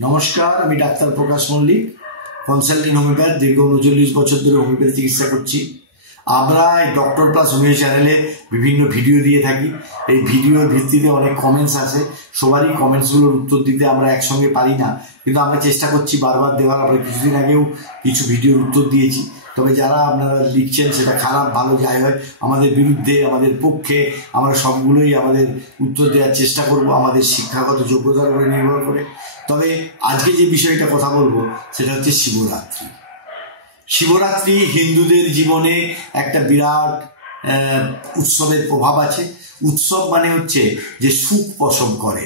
নমস্কার, আমি ডাক্তার প্রকাশ Mallick, consultant homeopath. দীর্ঘ 39 বছর ধরে হোমিওপ্যাথি চিকিৎসা করছি। আমরা এই ডক্টর প্লাস হোমিও চ্যানেলে বিভিন্ন ভিডিও দিয়ে থাকি। এই ভিডিওর ভিত্তিতে অনেক কমেন্টস আছে, সবারই কমেন্টসগুলোর উত্তর দিতে আমরা একসঙ্গে পারি না, কিন্তু আমরা চেষ্টা করছি বারবার দেওয়ার। আমরা কিছুদিন আগেও কিছু ভিডিওর উত্তর দিয়েছি, তবে যারা আপনারা লিখছেন সেটা খারাপ ভালো যাই হয়, আমাদের বিরুদ্ধে আমাদের পক্ষে আমরা সবগুলোই আমাদের উত্তর দেওয়ার চেষ্টা করব, আমাদের শিক্ষাগত যোগ্যতার উপরে নির্ভর করে। তবে আজকে যে বিষয়টা কথা বলবো সেটা হচ্ছে শিবরাত্রি। শিবরাত্রি হিন্দুদের জীবনে একটা বিরাট উৎসবের প্রভাব আছে। উৎসব মানে হচ্ছে যে সুখ প্রসব করে।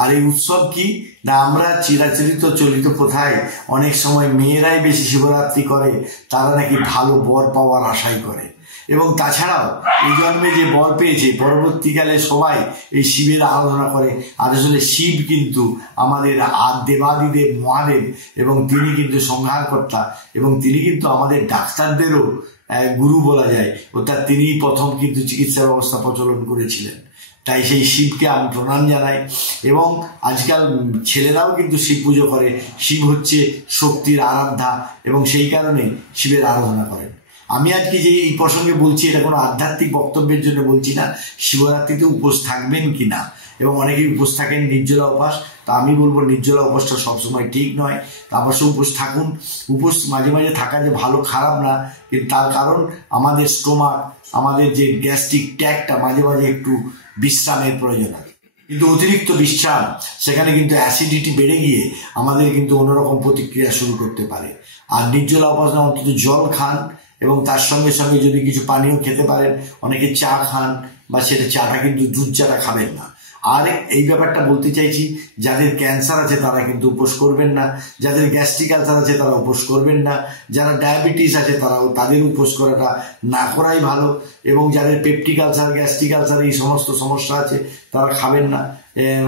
আর এই উৎসব কি না, আমরা চিরাচরিত চলিত প্রথায় অনেক সময় মেয়েরাই বেশি শিবরাত্রি করে, তারা নাকি ভালো বর পাওয়ার আশাই করে। এবং তাছাড়াও এই জন্মে যে বর পেয়েছে পরবর্তীকালে সবাই এই শিবের আরাধনা করে। আর আসলে শিব কিন্তু আমাদের দেবাদিদেব মহাদেব, এবং তিনি কিন্তু সংহারকর্তা, এবং তিনি কিন্তু আমাদের ডাক্তারদেরও গুরু বলা যায়। অর্থাৎ তিনিই প্রথম কিন্তু চিকিৎসা ব্যবস্থা প্রচলন করেছিলেন। তাই সেই শিবকে আমি প্রণাম জানাই। এবং আজকাল ছেলেরাও কিন্তু শিব পুজো করে। শিব হচ্ছে শক্তির আরাধ্যা, এবং সেই কারণে শিবের আরাধনা করেন। আমি আজকে যে এই প্রসঙ্গে বলছি, এটা কোনো আধ্যাত্মিক বক্তব্যের জন্য বলছি না। শিবরাত্রিতে উপোস থাকবেন কি না, এবং অনেকেই উপোস থাকেন নির্জলা উপাস। তা আমি বলবো নির্জলা উপাসটা সবসময় ঠিক নয়। তা অবশ্য উপোস থাকুন। উপোস মাঝে মাঝে থাকা যে ভালো খারাপ না, কিন্তু তার কারণ আমাদের স্টোমাক, আমাদের যে গ্যাস্ট্রিক ট্র্যাক্টটা মাঝে মাঝে একটু বিশ্রামের প্রয়োজন আছে। কিন্তু অতিরিক্ত বিশ্রাম, সেখানে কিন্তু অ্যাসিডিটি বেড়ে গিয়ে আমাদের কিন্তু অন্যরকম প্রতিক্রিয়া শুরু করতে পারে। আর নির্জলা উপাসনা অন্তত জল খান, এবং তার সঙ্গে সঙ্গে যদি কিছু পানীয় খেতে পারেন, অনেকে চা খান, বা সেটা চাটা কিন্তু দুধ চাটা খাবেন না। আর এই ব্যাপারটা বলতে চাইছি, যাদের ক্যান্সার আছে তারা কিন্তু উপোস করবেন না, যাদের গ্যাস্ট্রিক আলসার আছে তারা উপোস করবেন না, যারা ডায়াবেটিস আছে তারাও তাদের উপোস করাটা না করাই ভালো, এবং যাদের পেপটিক আলসার, গ্যাস্ট্রিক আলসার এই সমস্ত সমস্যা আছে তারা খাবেন না,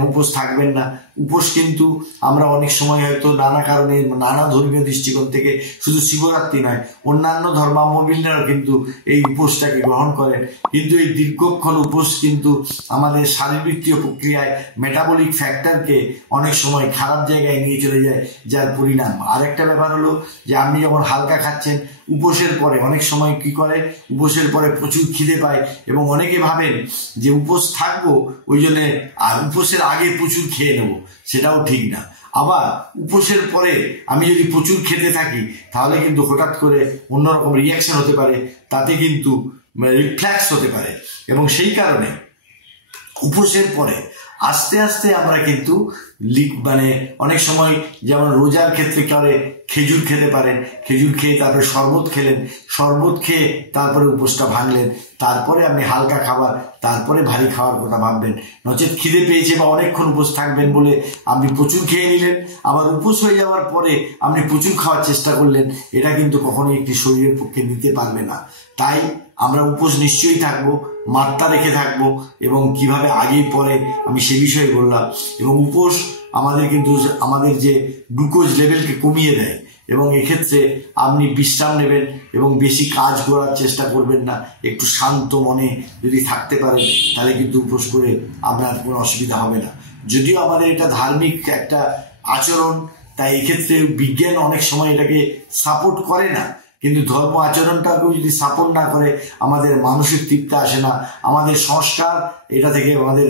উপোস থাকবেন না। উপোস কিন্তু আমরা অনেক সময় হয়তো নানা কারণে, নানা ধর্মীয় দৃষ্টিকোণ থেকে, শুধু শিবরাত্রি নয়, অন্যান্য ধর্মাবলম্বীরাও কিন্তু এই উপোসটাকে গ্রহণ করেন। কিন্তু এই দীর্ঘক্ষণ উপোস কিন্তু আমাদের শারীরবৃত্তীয় প্রক্রিয়ায় মেটাবলিক ফ্যাক্টরকে অনেক সময় খারাপ জায়গায় নিয়ে চলে যায়, যার পরিণাম। আরেকটা ব্যাপার হলো যে আপনি যখন হালকা খাচ্ছেন, উপোসের পরে অনেক সময় কি করে, উপোসের পরে প্রচুর খিদে পায়, এবং অনেকে ভাবেন যে উপোস থাকবো ওই জন্যে, আর উপোসের আগে প্রচুর খেয়ে নেবো, সেটাও ঠিক না। আবার উপোসের পরে আমি যদি প্রচুর খেতে থাকি, তাহলে কিন্তু হঠাৎ করে অন্যরকম রিয়াকশন হতে পারে, তাতে কিন্তু রিফ্ল্যাক্স হতে পারে। এবং সেই কারণে উপোসের পরে আস্তে আস্তে আমরা কিন্তু অনেক সময় যেমন রোজার ক্ষেত্রে করে খেজুর খেতে পারেন, খেজুর খেয়ে তারপরে শরবত খেলেন, শরবত খেয়ে তারপরে উপোসটা ভাঙলেন, তারপরে আপনি হালকা খাবার, তারপরে ভারী খাওয়ার কথা ভাববেন। নচেত খিদে পেয়েছে বা অনেকক্ষণ উপোস থাকবেন বলে আপনি প্রচুর খেয়ে নিলেন, আবার উপোস হয়ে যাওয়ার পরে আপনি প্রচুর খাওয়ার চেষ্টা করলেন, এটা কিন্তু কখনোই একটি শরীরের পক্ষে নিতে পারবে না। তাই আমরা উপোস নিশ্চয়ই থাকবো, মাত্রা রেখে থাকবো, এবং কিভাবে আগে পরে আমি সে বিষয়ে বললাম। এবং উপোস আমাদের কিন্তু আমাদের যে গ্লুকোজ লেভেলকে কমিয়ে দেয়, এবং এক্ষেত্রে আপনি বিশ্রাম নেবেন এবং বেশি কাজ করার চেষ্টা করবেন না। একটু শান্ত মনে যদি থাকতে পারেন, তাহলে কিন্তু উপোস করে আপনার কোনো অসুবিধা হবে না। যদিও আমাদের এটা ধার্মিক একটা আচরণ, তাই এক্ষেত্রে বিজ্ঞান অনেক সময় এটাকে সাপোর্ট করে না, কিন্তু ধর্ম আচরণটাকেও যদি সাপোর্ট না করে, আমাদের মানসিক তৃপ্তি আসে না, আমাদের সংস্কার এটা থেকে আমাদের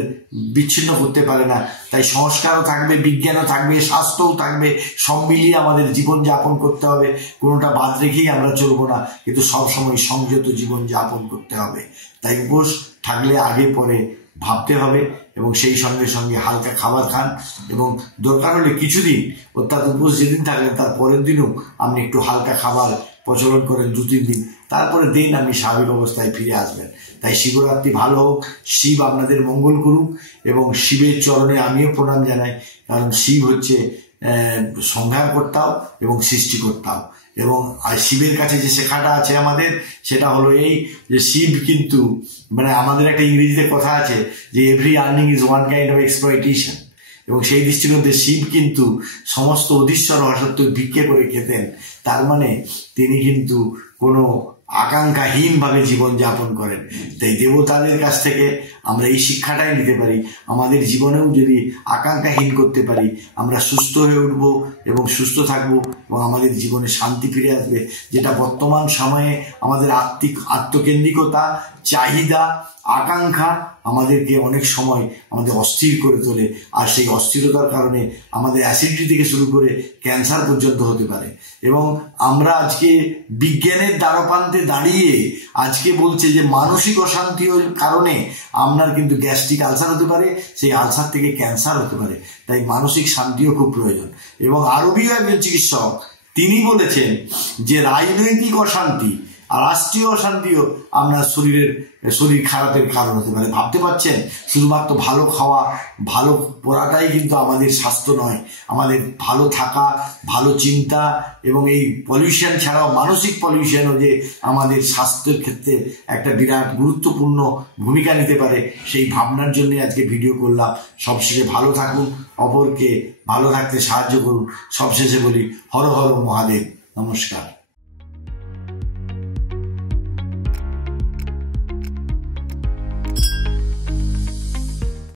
বিচ্ছিন্ন করতে পারে না। তাই সংস্কারও থাকবে, বিজ্ঞানও থাকবে, স্বাস্থ্যও থাকবে, সব মিলিয়ে আমাদের জীবন যাপন করতে হবে। কোনোটা বাদ রেখেই আমরা চলবো না, কিন্তু সবসময় সংযত জীবন যাপন করতে হবে। তাই উপোস থাকলে আগে পরে ভাবতে হবে, এবং সেই সঙ্গে সঙ্গে হালকা খাবার খান, এবং দরকার হলে কিছুদিন, অর্থাৎ উপোস যেদিন থাকলেন তার পরের দিনও আপনি একটু হালকা খাবার প্রচলন করেন 2-3 দিন, তারপরে দিন আপনি স্বাভাবিক অবস্থায় ফিরে আসবেন। তাই শিবরাত্রি ভালো হোক, শিব আপনাদের মঙ্গল করুক, এবং শিবের চরণে আমিও প্রণাম জানাই। কারণ শিব হচ্ছে সংহারকর্তাও এবং সৃষ্টিকর্তাও। এবং শিবের কাছে যে শেখাটা আছে আমাদের, সেটা হলো এই যে শিব কিন্তু আমাদের একটা ইংরেজিতে কথা আছে যে every earning is one kind of exploitation. এবং সেই দৃষ্টিকোণে শিব কিন্তু সমস্ত অধীশ্বর হওয়া সত্ত্বেও ভিক্ষে করে খেতেন। তার মানে তিনি কিন্তু কোনো আকাঙ্ক্ষাহীনভাবে জীবনযাপন করেন। তাই দেবতাদের কাছ থেকে আমরা এই শিক্ষাটাই নিতে পারি, আমাদের জীবনেও যদি আকাঙ্ক্ষাহীন করতে পারি আমরা সুস্থ হয়ে উঠব এবং সুস্থ থাকব এবং আমাদের জীবনে শান্তি ফিরে আসবে, যেটা বর্তমান সময়ে আমাদের আত্মকেন্দ্রিকতা, চাহিদা, আকাঙ্ক্ষা আমাদেরকে অনেক সময় আমাদের অস্থির করে তোলে। আর সেই অস্থিরতার কারণে আমাদের অ্যাসিডিটি থেকে শুরু করে ক্যান্সার পর্যন্ত হতে পারে। এবং আমরা আজকে বিজ্ঞানের দ্বারপ্রান্তে দাঁড়িয়ে আজকে বলছে যে মানসিক অশান্তির কারণে আপনার কিন্তু গ্যাস্ট্রিক আলসার হতে পারে, সেই আলসার থেকে ক্যান্সার হতে পারে। তাই মানসিক শান্তিও খুব প্রয়োজন। এবং আরবীয় একজন চিকিৎসক তিনি বলেছেন যে রাজনৈতিক অশান্তি আর রাষ্ট্রীয় অশান্তিও আপনার শরীর খারাপের কারণ হতে পারে। ভাবতে পারছেন, শুধুমাত্র ভালো খাওয়া, ভালো পড়াটাই কিন্তু আমাদের স্বাস্থ্য নয়। আমাদের ভালো থাকা, ভালো চিন্তা এবং এই পলিউশন ছাড়াও মানসিক পলিউশনও যে আমাদের স্বাস্থ্যের ক্ষেত্রে একটা বিরাট গুরুত্বপূর্ণ ভূমিকা নিতে পারে, সেই ভাবনার জন্য আজকে ভিডিও করলাম। সবশেষে ভালো থাকুন, অপরকে ভালো থাকতে সাহায্য করুন। সবশেষে বলি হর হর মহাদেব, নমস্কার।